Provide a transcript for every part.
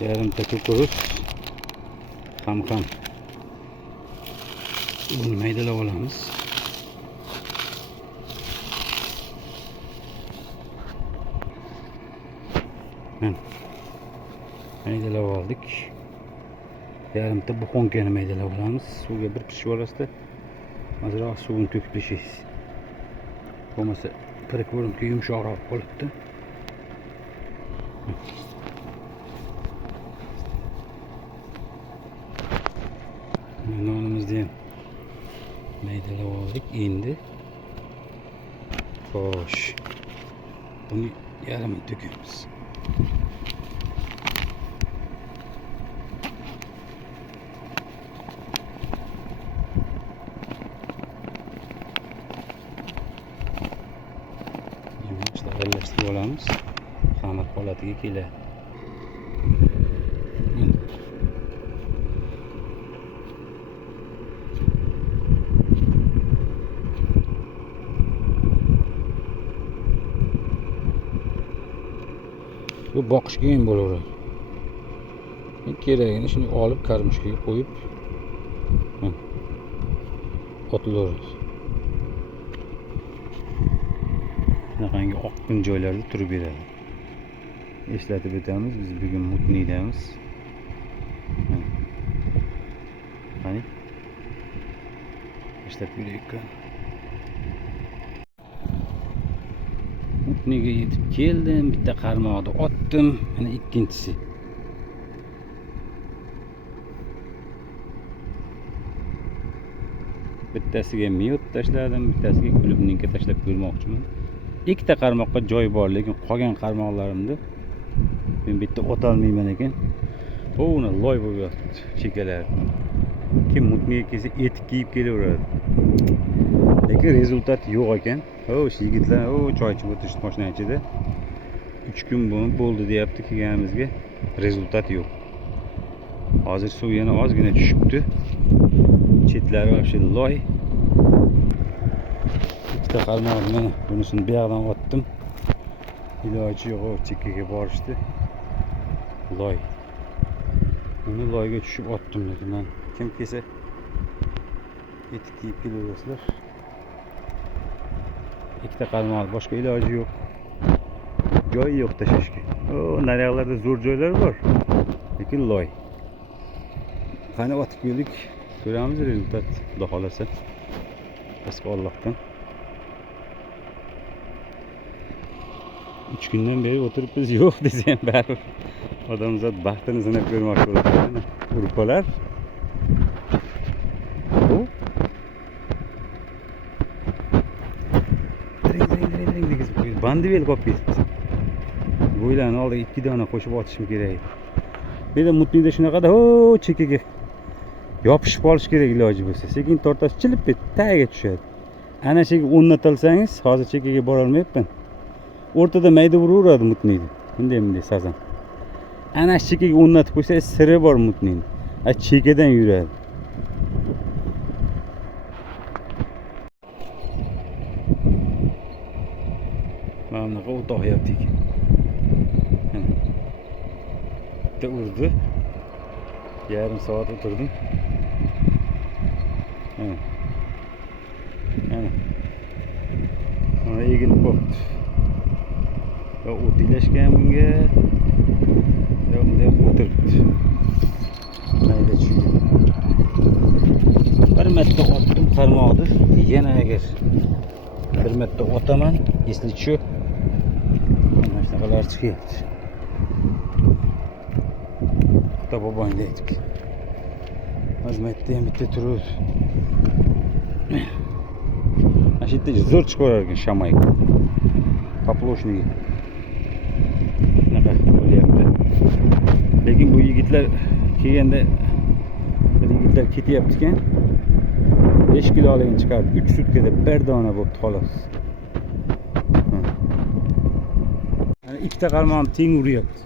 Yarimta kukuruz ham buni maydalab olamiz. Maydalab oldik. Yarimta buxonkani maydalab olamiz. Suvga bir pishib olasizda ozroq suvini to'kib tashlaysiz. Bo'lmasa ko'rimki yumshoqroq qolibdi. Nonimizni ham maydalab oldik. Endi xo'sh, buni yarmini to'kamiz. Aralashtirib olamiz. Xamir holatiga keladi. Bu boqishga ham bo'laveradi. Kerakini shuni olib karmishkaga qo'yib otilaveradi. Shunaqangi oqqin joylarda turib beradi. Eslatib o'tamiz, biz bugun Mutniydamiz. Qani? Eslatib beraylik. Mutniga yetib keldim, bitta qarmoqni otdim, mana ikkinchisi. Bittasiga miyot tashladim, bittasiga kulubninga tashlab ko'rmoqchiman. Ikkita qarmoqqa joy bor, lekin qolgan qarmoqlarimni men bitta ota olmayman ekan. Uni loy bo'lib yotibdi, chekalari. Kim Mutniga kelsa etik kiyib kelaveradi. Lekin rezultat yo'q ekan. Yigitlar, choy ichib o'tirishdi mashina ichida. 3 kun bo'ldi deyapti kelganimizga. Rezultat yo'q. Hozir suv yana ozgina tushibdi. Chetlari vobshe loy. Ikkita qarmoq mana bunisini bu yoqdan otdim. Iloji yo'q, chekkaga borishdi. Loy. Uni loyga tushib otdim lekin men. Kim kelsa etik kiyib kelaverasizlar. Ikkita qarmoq, boshqa iloji yo'q. Joy yo'q tashashga. Naryoqlarda zo'r joylar bor, lekin loy. Qani otib ko'rdik, ko'ramiz rezultat, xudo xolasa. Asqi Allohdan. 3 kundan beri o'tiribmiz, yo'q desa ham baribir. Odamzod baxtini sinab ko'rmoqchi bo'ladi. Urpalar. Bandivel qolib ketibdi. Bo'ylarni oldiga 2 dona qo'shib otishim kerak. Bu yerda Mutniyda shunaqada chekkaga yopishib qolish kerak iloji bo'lsa. Sekin tortasiz chilib ketib tagiga tushadi. Ana shunga o'rnatilsangiz, hozir chekkaga bora olmayapman. O'rtada mayda uraveradi Mutniyda. Bunday sazan. Ana chekkaga o'rnatib qo'ysangiz siri bor Mutniyda. Chekkadan yuradi. Mana bunaqa o'toqyapti ekan. Bitta urdi. Yarim soat o'tirdim. Mana egilib qolibdi. Yo o't ilashgan bunga. Yo bunday o'tiribdi. Mayda chuyda. Bir marta otdim qarmoqni. Yana agar bir marta otaman, esli tushib mana shunaqalar chiqyapti. Ota bobongga aytdik. Mazmatda ham bitta turib. Mana shu yerda zo'r chiqarar ekan shamayka. Poploshniy. Bunaqa bo'lyapti. Lekin bu yigitlar kelganda yigitlar ketyapti ekan. 5 kiloligini chiqarib 3 sutkada bir dona bo'libdi xolos. Mana ikkita qarmoqni teng uryapti.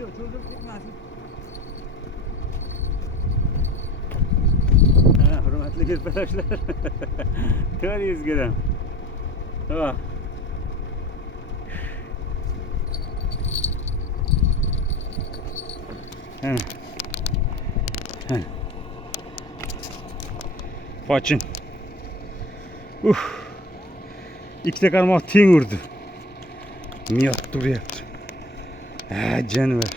Yok çocuğum gitmesin. Hürmetli arkadaşlar. 400 gram. Bak. Hemen. Hemen. Paçın. İkide karmak teng urdu. Miyat duruyor. Canavar.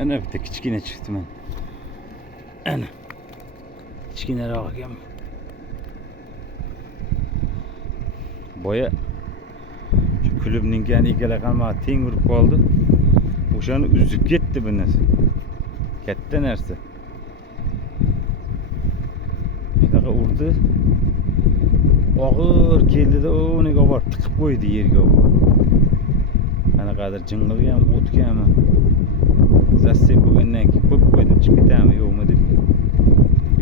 Ana bir de kichkina çıktı ben. Ana. Kichkinaroq ekan. Boya shu klubninkini ikkala qarmoq teng urib qoldi. O'shani uzib ketdi bu narsa. Katta narsa. Shunaqa urdi. Og'ir keldida o'niga borib tiqib qo'ydi yerga. Qanaqadir jing'ilga ham, o'tga ham zassep bo'lgandan keyin qo'yib qo'ydim. Chiqib ketami, yo'qmi deb.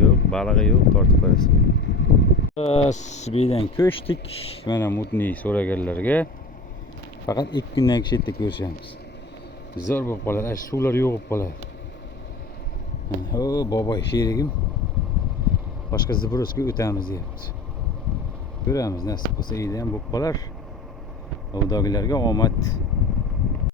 Yo'q, balig'i yo'q, tortib qarasam. Bizdan ko'chdik. Mana mutniy so'raganlarga faqat 2 kundan keyin yerda ko'rishamiz. Zo'r bo'lib qoladi, suvlar yo'qib qoladi. O, boboy sherigim. Boshqa Zibrosga o'tamiz deyapti. Ko'ramiz, nasib bo'lsa iyda ham bo'lib qolar. Xudogilarga omad.